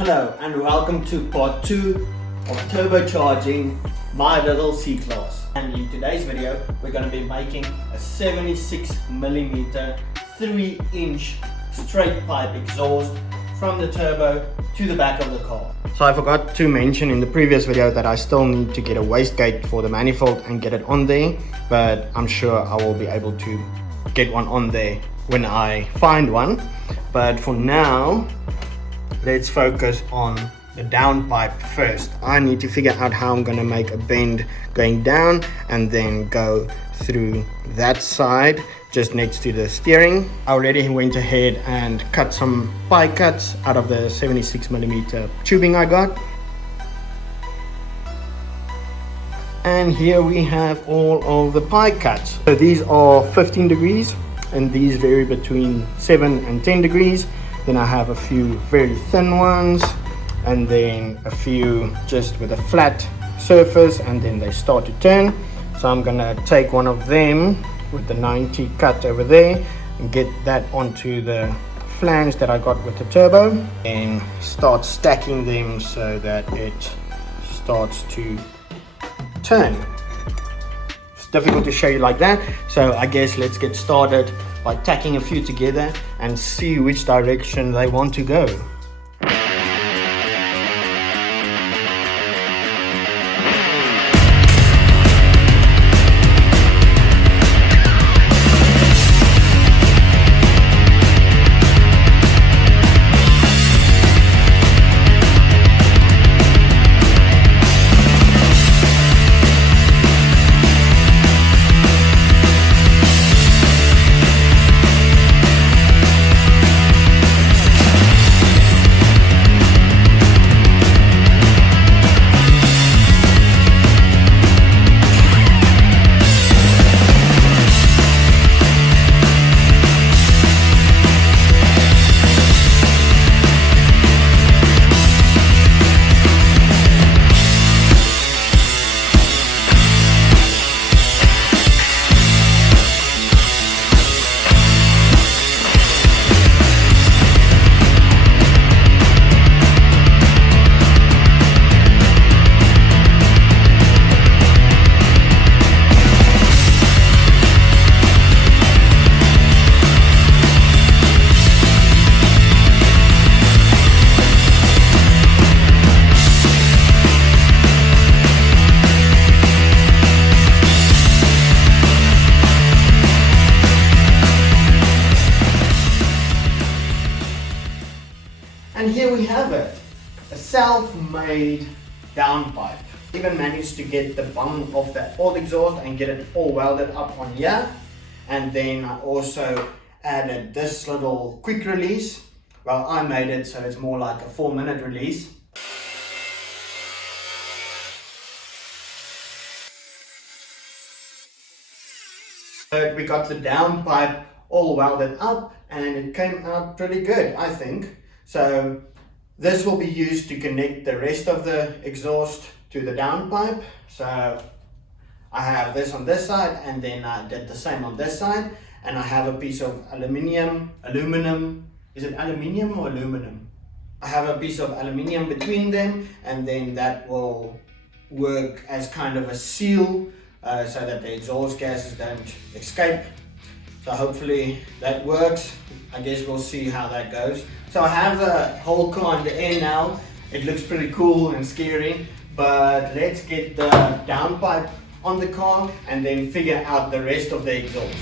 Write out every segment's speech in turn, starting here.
Hello and welcome to part 2 of turbocharging my little C-Class. And in today's video we're going to be making a 76mm 3-inch straight pipe exhaust from the turbo to the back of the car. So I forgot to mention in the previous video that I still need to get a wastegate for the manifold and get it on there, but I'm sure I will be able to get one on there when I find one. But for now, let's focus on the downpipe first. I need to figure out how I'm going to make a bend going down and then go through that side just next to the steering. I already went ahead and cut some pie cuts out of the 76mm tubing I got. And here we have all of the pie cuts. So these are 15 degrees and these vary between 7 and 10 degrees. Then I have a few very thin ones and then a few just with a flat surface and then they start to turn. So I'm gonna take one of them with the 90 cut over there and get that onto the flange that I got with the turbo and start stacking them so that it starts to turn. It's difficult to show you like that, so I guess let's get started by tacking a few together and see which direction they want to go. And here we have it, a self-made downpipe. Even managed to get the bung of that old exhaust and get it all welded up on here. And then I also added this little quick release. Well, I made it so it's more like a 4-minute release. But we got the downpipe all welded up and it came out pretty good, I think. So this will be used to connect the rest of the exhaust to the downpipe. So I have this on this side and then I did the same on this side. And I have a piece of aluminum, is it aluminum or aluminum? I have a piece of aluminum between them and then that will work as kind of a seal so that the exhaust gases don't escape. So hopefully that works. I guess we'll see how that goes. So I have the whole car in the air now. It looks pretty cool and scary, but let's get the downpipe on the car and then figure out the rest of the exhaust.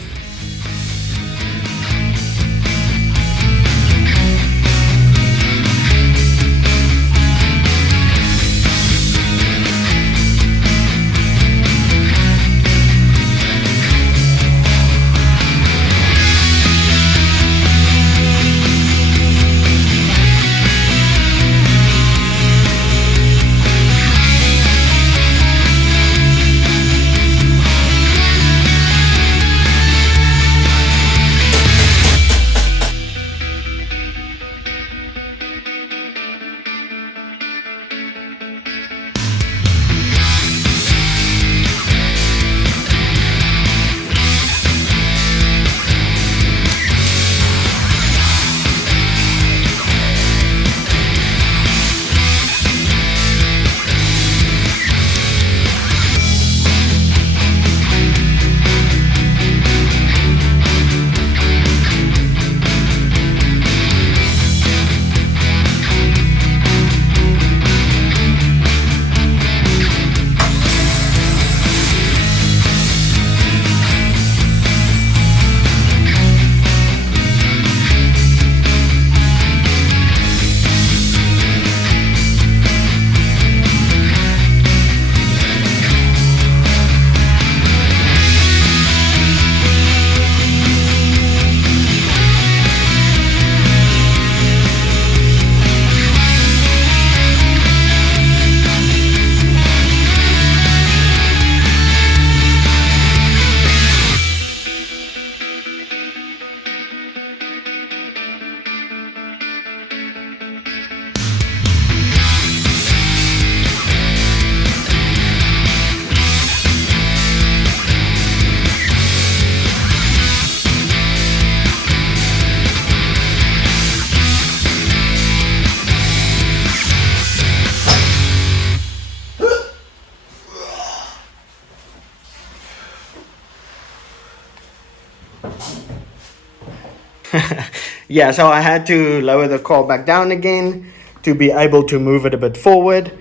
yeah, so I had to lower the car back down again to be able to move it a bit forward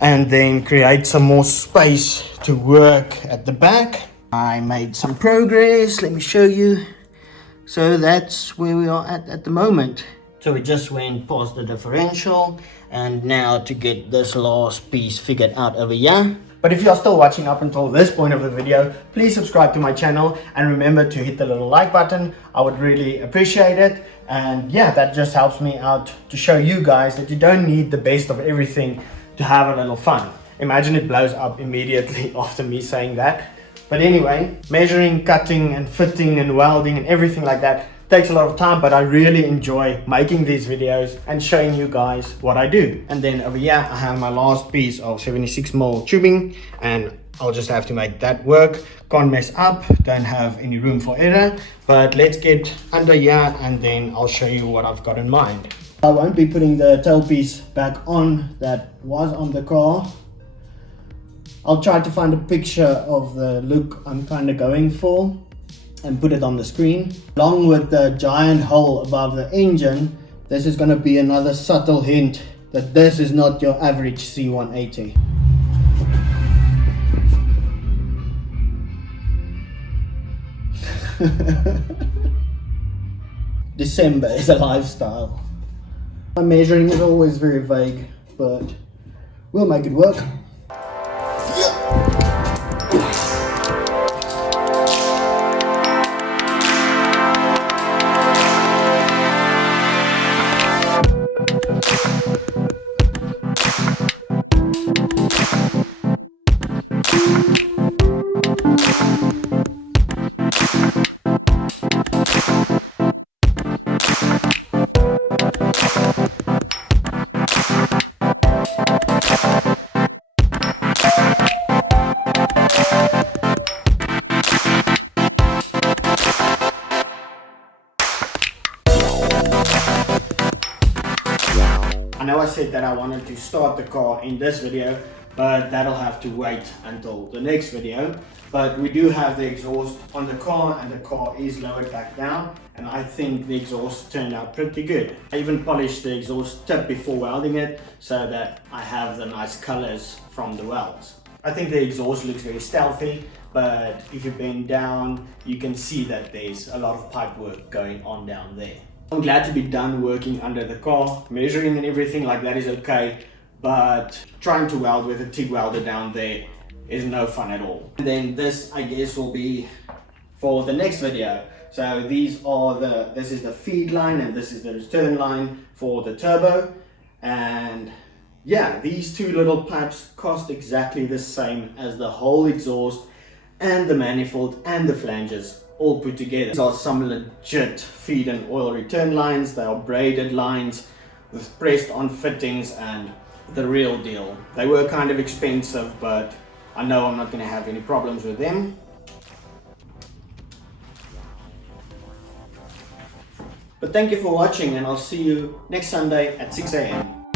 and then create some more space to work at the back. I made some progress, let me show you. So that's where we are at the moment. So we just went past the differential and now to get this last piece figured out over here. But if you're still watching up until this point of the video, please subscribe to my channel and remember to hit the little like button. I would really appreciate it. And yeah, that just helps me out to show you guys that you don't need the best of everything to have a little fun. Imagine it blows up immediately after me saying that. But anyway, measuring, cutting and fitting and welding and everything like that takes a lot of time, but I really enjoy making these videos and showing you guys what I do. And then over here I have my last piece of 76mm tubing and I'll just have to make that work. Can't mess up, don't have any room for error, but let's get under here and then I'll show you what I've got in mind. I won't be putting the tailpiece back on that was on the car. I'll try to find a picture of the look I'm kind of going for and put it on the screen. Along with the giant hole above the engine, this is going to be another subtle hint that this is not your average C180. December is a lifestyle. My measuring is always very vague, but we'll make it work. I know I said that I wanted to start the car in this video, but that'll have to wait until the next video. But we do have the exhaust on the car and the car is lowered back down, and I think the exhaust turned out pretty good. I even polished the exhaust tip before welding it so that I have the nice colors from the welds. I think the exhaust looks very stealthy, but if you bend down you can see that there's a lot of pipe work going on down there. I'm glad to be done working under the car. Measuring and everything like that is okay, but trying to weld with a TIG welder down there is no fun at all. And then this, I guess, will be for the next video. So these are this is the feed line and this is the return line for the turbo. And yeah, these two little pipes cost exactly the same as the whole exhaust and the manifold and the flanges all put together. These are some legit feed and oil return lines. They are braided lines with pressed on fittings and the real deal. They were kind of expensive, but I know I'm not going to have any problems with them. But thank you for watching and I'll see you next Sunday at 6 AM.